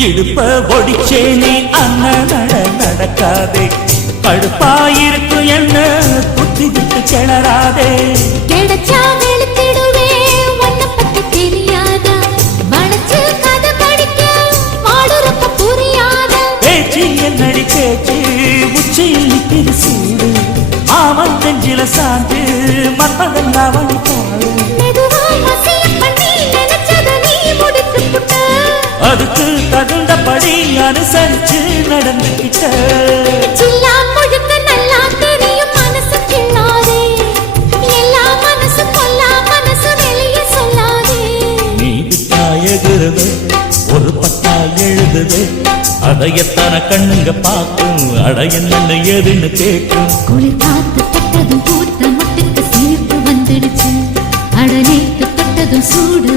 இடுப்ப ஒடிச்சேனே அண்ணன் நடக்காதே கடுப்பாயிருக்கு என்ன புத்தி விட்டு கிளறாதே கிடைச்சா வெளுத்திடுவே உன்னை பத்தி தெரியாதா வளைச்சு கதை படிக்க வாடுறப்ப புரியாதா பேச்சு என்னடி பேச்சு உச்சியில் நிற்கிது சூடு மாமன் நெஞ்சில சாந்து மன்மதெல்லாம் வழி போடு அதுக்கு தகுந்தபடி அனுசரிச்சு நடந்துகிட்ட நீதித்தாயகிறது ஒரு பட்டா எழுதுது அதையத்தான கண்ணுங்க பார்க்கும் அட என்னன்னு ஏதுன்னு கேட்கும் குளிர் காத்து பட்டதும் பூத்த முட்டுக்கு சீர்த்து வந்துடுச்சு அட நேத்து பட்டதும் சூடு